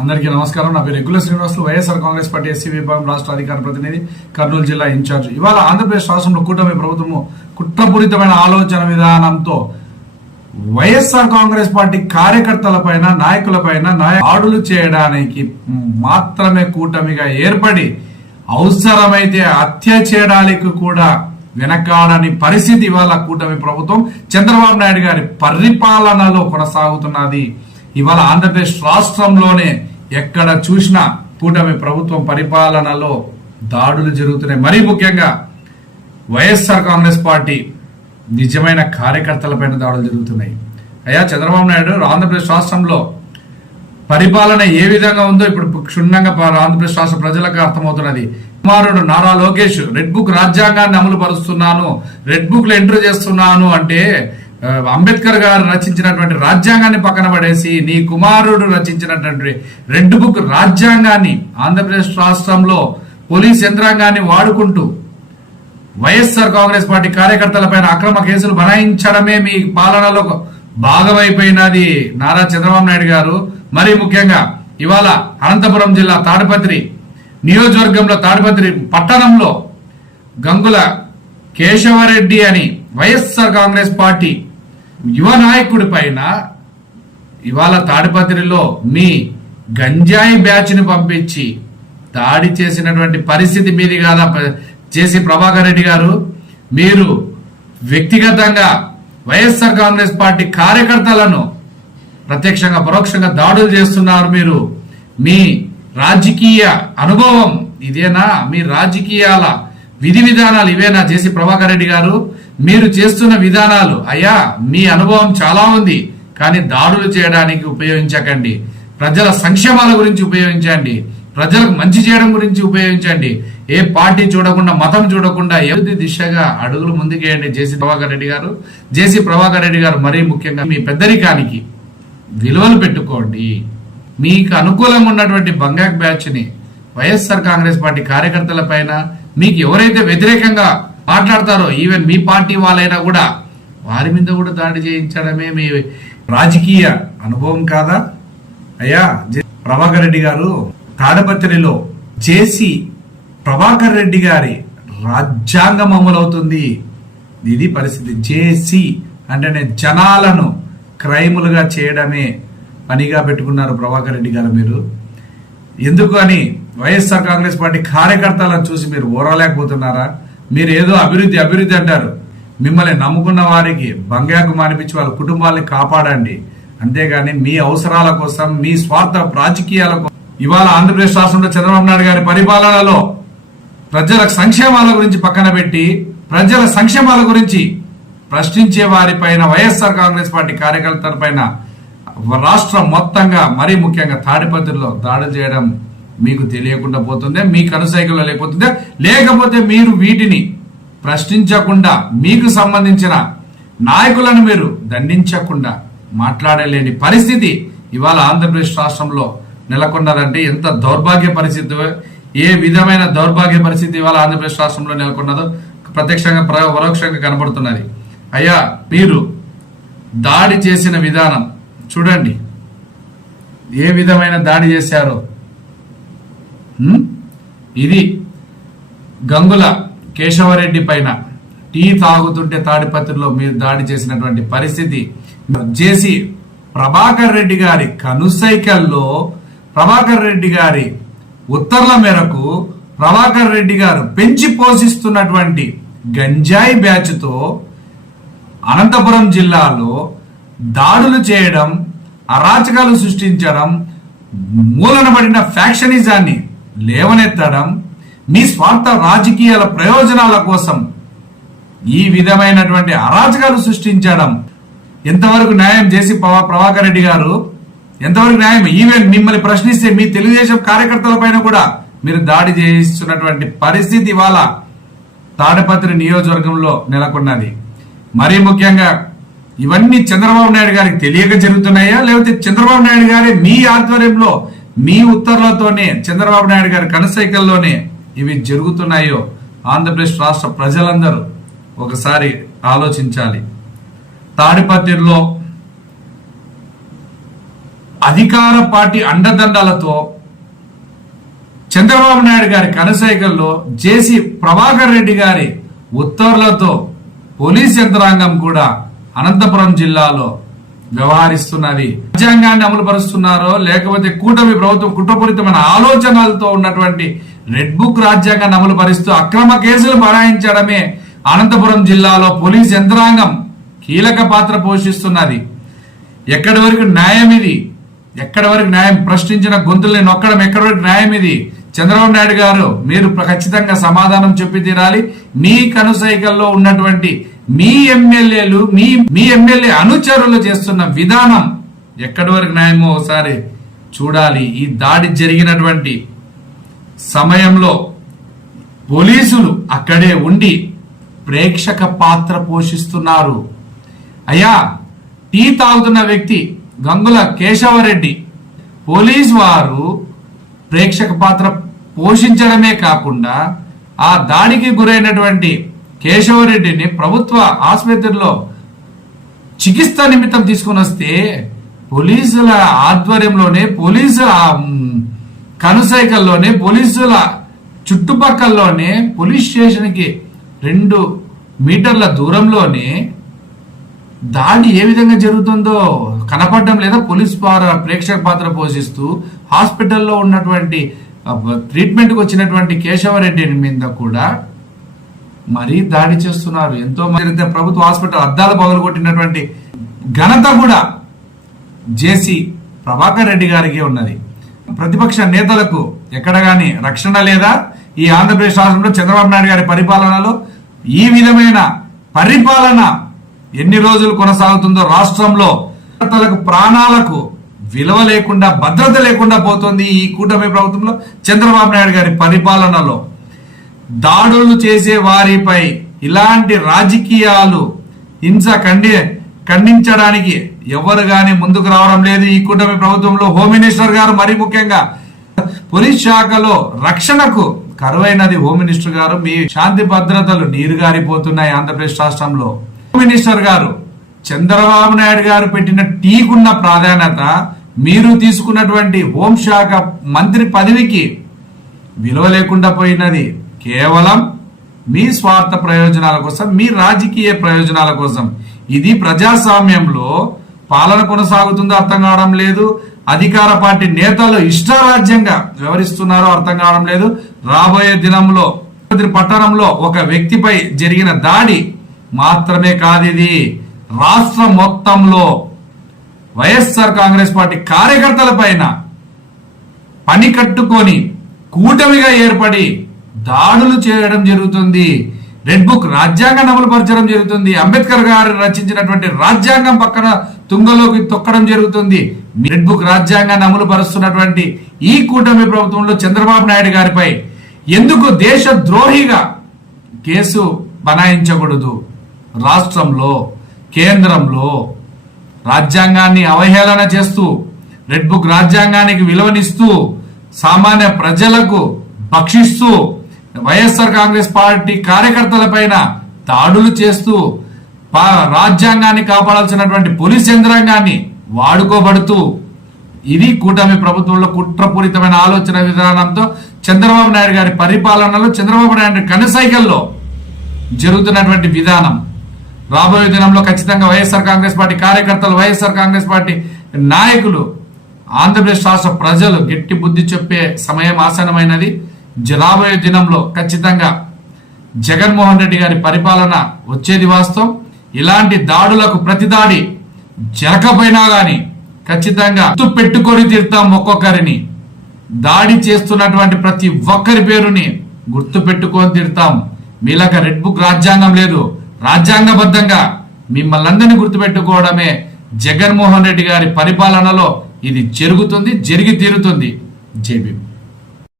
అందరికీ నమస్కారం. నా పేరు regular Srinivasulu, YSR Congress party SC విభాగం రాష్ట్ర అధికార ప్రతినిధి, కర్నూలు జిల్లా ఇన్ఛార్జ్. ఇవాళ ఆంధ్రప్రదేశ్ రాష్ట్రంలో కూటమి ప్రభుత్వము కుట్రపూరితమైన ఆలోచన విధానంతో వైఎస్ఆర్ కాంగ్రెస్ పార్టీ కార్యకర్తలపైన, నాయకులపైన దాడులు చేయడానికి మాత్రమే కూటమిగా ఏర్పడి అవసరమైతే హత్య చేయడానికి కూడా వెనకాడని పరిస్థితి ఇవాళ కూటమి ప్రభుత్వం చంద్రబాబు నాయుడు గారి పరిపాలనలో కొనసాగుతున్నది. ఇవాళ ఆంధ్రప్రదేశ్ రాష్ట్రంలోనే ఎక్కడ చూసినా కూటమి ప్రభుత్వం పరిపాలనలో దాడులు జరుగుతున్నాయి. మరీ ముఖ్యంగా వైఎస్ఆర్ కాంగ్రెస్ పార్టీ నిజమైన కార్యకర్తలపైన దాడులు జరుగుతున్నాయి. అయ్యా చంద్రబాబు నాయుడు ఆంధ్రప్రదేశ్ రాష్ట్రంలో పరిపాలన ఏ విధంగా ఉందో ఇప్పుడు క్షుణ్ణంగా ఆంధ్రప్రదేశ్ రాష్ట్ర ప్రజలకు అర్థమవుతున్నది. కుమారుడు నారా లోకేష్ రెడ్ బుక్ రాజ్యాంగాన్ని అమలు పరుస్తున్నాను, రెడ్ బుక్ లో ఎంటర్ చేస్తున్నాను అంటే అంబేద్కర్ గారు రచించినటువంటి రాజ్యాంగాన్ని పక్కన పడేసి నీ కుమారుడు రచించినటువంటి రెడ్ బుక్ రాజ్యాంగాన్ని ఆంధ్రప్రదేశ్ రాష్ట్రంలో పోలీస్ యంత్రాంగాన్ని వాడుకుంటూ వైఎస్ఆర్ కాంగ్రెస్ పార్టీ కార్యకర్తలపైన అక్రమ కేసులు బనాయించడమే మీ పాలనలో భాగమైపోయినది నారా చంద్రబాబు నాయుడు గారు. మరీ ముఖ్యంగా ఇవాళ అనంతపురం జిల్లా తాడిపత్రి నియోజకవర్గంలో తాడిపత్రి పట్టణంలో గంగుల కేశవరెడ్డి అని వైఎస్ఆర్ కాంగ్రెస్ పార్టీ యువ నాయకుడి పైన ఇవాళ తాడిపత్రిలో మీ గంజాయి బ్యాచ్ ని పంపించి దాడి చేసినటువంటి పరిస్థితి మీది కాదా జేసీ ప్రభాకర్ రెడ్డి గారు? మీరు వ్యక్తిగతంగా వైఎస్ఆర్ కాంగ్రెస్ పార్టీ కార్యకర్తలను ప్రత్యక్షంగా పరోక్షంగా దాడులు చేస్తున్నారు. మీరు మీ రాజకీయ అనుభవం ఇదేనా? మీ రాజకీయాల విధి విధానాలు ఇవేనా జేసీ ప్రభాకర్ రెడ్డి గారు? మీరు చేస్తున్న విధానాలు అయ్యా మీ అనుభవం చాలా ఉంది, కానీ దాడులు చేయడానికి ఉపయోగించకండి. ప్రజల సంక్షేమాల గురించి ఉపయోగించండి, ప్రజలకు మంచి చేయడం గురించి ఉపయోగించండి. ఏ పార్టీ చూడకుండా, మతం చూడకుండా ఎవరి దిశగా అడుగులు ముందుకేయండి జేసీ ప్రభాకర్ రెడ్డి గారు. జేసీ ప్రభాకర్ రెడ్డి గారు మరీ ముఖ్యంగా మీ పెద్దరికానికి విలువలు పెట్టుకోండి. మీకు అనుకూలంగా ఉన్నటువంటి బంగాక్ బ్యాచ్ ని వైఎస్ఆర్ కాంగ్రెస్ పార్టీ కార్యకర్తల పైన మీకు ఎవరైతే వ్యతిరేకంగా మాట్లాడతారో ఈవెన్ మీ పార్టీ వాళ్ళైనా కూడా వారి మీద కూడా దాడి చేయించడమే మీ రాజకీయ అనుభవం కాదా? అయ్యా ప్రభాకర్ రెడ్డి గారు తాడపత్రిలో జేసీ ప్రభాకర్ రెడ్డి గారి రాజ్యాంగం అమలవుతుంది. ఇది పరిస్థితి. జేసీ అంటేనే జనాలను క్రైములుగా చేయడమే పనిగా పెట్టుకున్నారు ప్రభాకర్ రెడ్డి గారు. మీరు ఎందుకు అని వైఎస్ఆర్ కాంగ్రెస్ పార్టీ కార్యకర్తలను చూసి మీరు ఓరలేకపోతున్నారా? మీరు ఏదో అభివృద్ధి అభివృద్ధి అంటారు. మిమ్మల్ని నమ్ముకున్న వారికి బంగాకు మానిపించి వాళ్ళ కుటుంబాలని కాపాడండి, అంతేగాని మీ అవసరాల కోసం, మీ స్వార్థ రాజకీయాల కోసం ఇవాళ ఆంధ్రప్రదేశ్ రాష్ట్రంలో చంద్రబాబు నాయుడు గారి పరిపాలనలో ప్రజల సంక్షేమాల గురించి పక్కన పెట్టి ప్రజల సంక్షేమాల గురించి ప్రశ్నించే వారిపైన వైఎస్ఆర్ కాంగ్రెస్ పార్టీ కార్యకర్తల పైన రాష్ట్రం మొత్తంగా మరీ ముఖ్యంగా తాడిపత్రిలో దాడులు చేయడం మీకు తెలియకుండా పోతుందే, మీకు అనుసైకల్లో లేకపోతుందే, లేకపోతే మీరు వీటిని ప్రశ్నించకుండా మీకు సంబంధించిన నాయకులను మీరు దండించకుండా మాట్లాడలేని పరిస్థితి ఇవాళ ఆంధ్రప్రదేశ్ రాష్ట్రంలో నెలకొన్నదంటే ఎంత దౌర్భాగ్య పరిస్థితి, ఏ విధమైన దౌర్భాగ్య పరిస్థితి ఇవాళ ఆంధ్రప్రదేశ్ రాష్ట్రంలో నెలకొన్నదో ప్రత్యక్షంగా పరోక్షంగా కనబడుతున్నది. అయ్యా మీరు దాడి చేసిన విధానం చూడండి, ఏ విధమైన దాడి చేశారో. ఇది గంగుల కేశవరెడ్డి పైన టీ తాగుతుంటే తాడిపత్రిలో మీరు దాడి చేసినటువంటి పరిస్థితి. జేసీ ప్రభాకర్ రెడ్డి గారి కనుసైకల్లో ప్రభాకర్ రెడ్డి గారి ఉత్తర్వుల మేరకు ప్రభాకర్ రెడ్డి గారు పెంచి పోషిస్తున్నటువంటి గంజాయి బ్యాచ్తో అనంతపురం జిల్లాలో దాడులు చేయడం, అరాచకాలు సృష్టించడం, మూలనబడిన ఫ్యాక్షనిజాన్ని లేవనెత్తడం, మీ స్వార్థ రాజకీయాల ప్రయోజనాల కోసం ఈ విధమైనటువంటి అరాచకాలు సృష్టించడం ఎంతవరకు న్యాయం చేసి ప్రభాకర్ రెడ్డి గారు? ఎంతవరకు న్యాయం? ఈవెన్ మిమ్మల్ని ప్రశ్నిస్తే మీ తెలుగుదేశం కార్యకర్తల పైన కూడా మీరు దాడి చేస్తున్నటువంటి పరిస్థితి ఇవాళ తాడిపత్రి నియోజకవర్గంలో నెలకొన్నది. మరీ ముఖ్యంగా ఇవన్నీ చంద్రబాబు నాయుడు గారికి తెలియక జరుగుతున్నాయా, లేకపోతే చంద్రబాబు నాయుడు గారే మీ ఆధ్వర్యంలో మీ ఉత్తర్వులతోనే చంద్రబాబు నాయుడు గారి కనుసైకల్లోనే ఇవి జరుగుతున్నాయో ఆంధ్రప్రదేశ్ రాష్ట్ర ప్రజలందరూ ఒకసారి ఆలోచించాలి. తాడిపత్రిలో అధికార పార్టీ అండదండలతో చంద్రబాబు నాయుడు గారి కనసైకల్లో జేసీ ప్రభాకర్ రెడ్డి గారి ఉత్తర్వులతో పోలీస్ యంత్రాంగం కూడా అనంతపురం జిల్లాలో వ్యవహరిస్తున్నది. రాజ్యాంగాన్ని అమలు పరుస్తున్నారో లేకపోతే కూటమి ప్రభుత్వం కుట్రపూరితమైన ఆలోచనలతో ఉన్నటువంటి రెడ్ బుక్ రాజ్యాంగాన్ని అమలు పరుస్తూ అక్రమ కేసులు బనాయించడమే అనంతపురం జిల్లాలో పోలీస్ యంత్రాంగం కీలక పాత్ర పోషిస్తున్నది. ఎక్కడి వరకు న్యాయం ఇది? ఎక్కడి వరకు న్యాయం? ప్రశ్నించిన గొంతుల్ని నొక్కడం ఎక్కడి వరకు న్యాయం ఇది? చంద్రబాబు నాయుడు గారు మీరు ఖచ్చితంగా సమాధానం చెప్పి తీరాలి. మీ కనుసైకల్లో ఉన్నటువంటి మీ ఎమ్మెల్యేలు మీ ఎమ్మెల్యే అనుచరులు చేస్తున్న విధానం ఎక్కడి వరకు న్యాయమో ఒకసారి చూడాలి. ఈ దాడి జరిగినటువంటి సమయంలో పోలీసులు అక్కడే ఉండి ప్రేక్షక పాత్ర పోషిస్తున్నారు. అయ్యా, టీ తాగుతున్న వ్యక్తి గంగుల కేశవరెడ్డి పోలీసు వారు ప్రేక్షక పాత్ర పోషించడమే కాకుండా ఆ దాడికి గురైనటువంటి కేశవరెడ్డిని ప్రభుత్వ ఆసుపత్రిలో చికిత్స నిమిత్తం తీసుకుని వస్తే పోలీసుల ఆధ్వర్యంలోనే, పోలీసుల కనుసైకల్లోనే, పోలీసుల చుట్టుపక్కల్లోనే, పోలీస్ స్టేషన్కి 2 మీటర్ల దూరంలోనే దాడి ఏ విధంగా జరుగుతుందో కనపడడం లేదా? పోలీస్ ప్రేక్షక పాత్ర పోషిస్తూ హాస్పిటల్లో ఉన్నటువంటి ట్రీట్మెంట్కి వచ్చినటువంటి కేశవరెడ్డి మీద కూడా మరీ దాడి చేస్తున్నారు. ఎంతో మంది ప్రభుత్వ హాస్పిటల్ అద్దాలు పగలగొట్టినటువంటి ఘనత కూడా జేసీ ప్రభాకర్ రెడ్డి గారికి ఉన్నది. ప్రతిపక్ష నేతలకు ఎక్కడ గాని రక్షణ లేదా? ఈ ఆంధ్రప్రదేశ్ రాష్ట్రంలో చంద్రబాబు నాయుడు గారి పరిపాలనలో ఈ విధమైన పరిపాలన ఎన్ని రోజులు కొనసాగుతుందో రాష్ట్రంలో ప్రాణాలకు విలువ లేకుండా, భద్రత లేకుండా పోతుంది. ఈ కూటమి ప్రభుత్వంలో చంద్రబాబు నాయుడు గారి పరిపాలనలో దాడులు చేసే వారిపై ఇలాంటి రాజకీయాలు హింస ఖండించడానికి ఎవరు గాని ముందుకు రావడం లేదు. ఈ కూటమి ప్రభుత్వంలో హోమ్ మినిస్టర్ గారు, మరీ ముఖ్యంగా పోలీస్ శాఖలో రక్షణకు కరువైనది హోమ్ మినిస్టర్ గారు. మీ శాంతి భద్రతలు నీరుగారిపోతున్నాయి ఆంధ్రప్రదేశ్ రాష్ట్రంలో. హోమ్ మినిస్టర్ గారు చంద్రబాబు నాయుడు గారు పెట్టిన టీకున్న ప్రాధాన్యత, మీరు తీసుకున్నటువంటి హోంశాఖ మంత్రి పదవికి విలువ లేకుండా పోయినది. కేవలం మీ స్వార్థ ప్రయోజనాల కోసం, మీ రాజకీయ ప్రయోజనాల కోసం. ఇది ప్రజాస్వామ్యంలో పాలన కొనసాగుతుందో అర్థం కావడం లేదు. అధికార పార్టీ నేతలు ఇష్టారాజ్యంగా వ్యవహరిస్తున్నారో అర్థం కావడం లేదు. రాబోయే దినంలో పట్టణంలో ఒక వ్యక్తిపై జరిగిన దాడి మాత్రమే కాదు, ఇది రాష్ట్రం మొత్తంలో వైఎస్ఆర్ కాంగ్రెస్ పార్టీ కార్యకర్తల పైన పని కట్టుకొని కూటమిగా ఏర్పడి దాడులు చేయడం జరుగుతుంది. రెడ్ బుక్ రాజ్యాంగాన్ని అమలుపరచడం జరుగుతుంది. అంబేద్కర్ గారు రచించినటువంటి రాజ్యాంగం పక్కన తుంగలోకి తొక్కడం జరుగుతుంది. రెడ్ బుక్ రాజ్యాంగాన్ని అమలు పరుస్తున్నటువంటి ఈ కూటమి ప్రభుత్వంలో చంద్రబాబు నాయుడు గారిపై ఎందుకు దేశ ద్రోహిగా కేసు బనాయించకూడదు? రాష్ట్రంలో, కేంద్రంలో రాజ్యాంగాన్ని అవహేళన చేస్తూ, రెడ్ బుక్ రాజ్యాంగానికి విలువనిస్తూ, సామాన్య ప్రజలకు భక్షిస్తూ, వైఎస్ఆర్ కాంగ్రెస్ పార్టీ కార్యకర్తల పైన దాడులు చేస్తూ, రాజ్యాంగాన్ని కాపాడాల్సినటువంటి పోలీస్ యంత్రాంగాన్ని వాడుకోబడుతూ, ఇది కూటమి ప్రభుత్వంలో కుట్రపూరితమైన ఆలోచన విధానంతో చంద్రబాబు నాయుడు గారి పరిపాలనలో, చంద్రబాబు నాయుడు కనసైకల్లో జరుగుతున్నటువంటి విధానం. రాబోయే దినంలో ఖచ్చితంగా వైఎస్ఆర్ కాంగ్రెస్ పార్టీ కార్యకర్తలు, వైఎస్ఆర్ కాంగ్రెస్ పార్టీ నాయకులు, ఆంధ్రప్రదేశ్ రాష్ట్ర ప్రజలు గట్టి బుద్ధి చెప్పే సమయం ఆసన్నమైనది. రాబోయే దినంలో ఖచ్చితంగా జగన్మోహన్ రెడ్డి గారి పరిపాలన వచ్చేది వాస్తవం. ఇలాంటి దాడులకు ప్రతి దాడి జరగకపోయినా గాని ఖచ్చితంగా పెట్టుకొని తీరుతాం. ఒక్కొక్కరిని దాడి చేస్తున్నటువంటి ప్రతి ఒక్కరి పేరుని గుర్తు పెట్టుకొని తీరుతాం. మీలాగా రెడ్ బుక్ రాజ్యాంగం లేదు. రాజ్యాంగబద్ధంగా మిమ్మల్ని అందరినీ గుర్తుపెట్టుకోవడమే జగన్మోహన్ రెడ్డి గారి పరిపాలనలో ఇది జరుగుతుంది, జరిగి తీరుతుంది. జై భీమ్.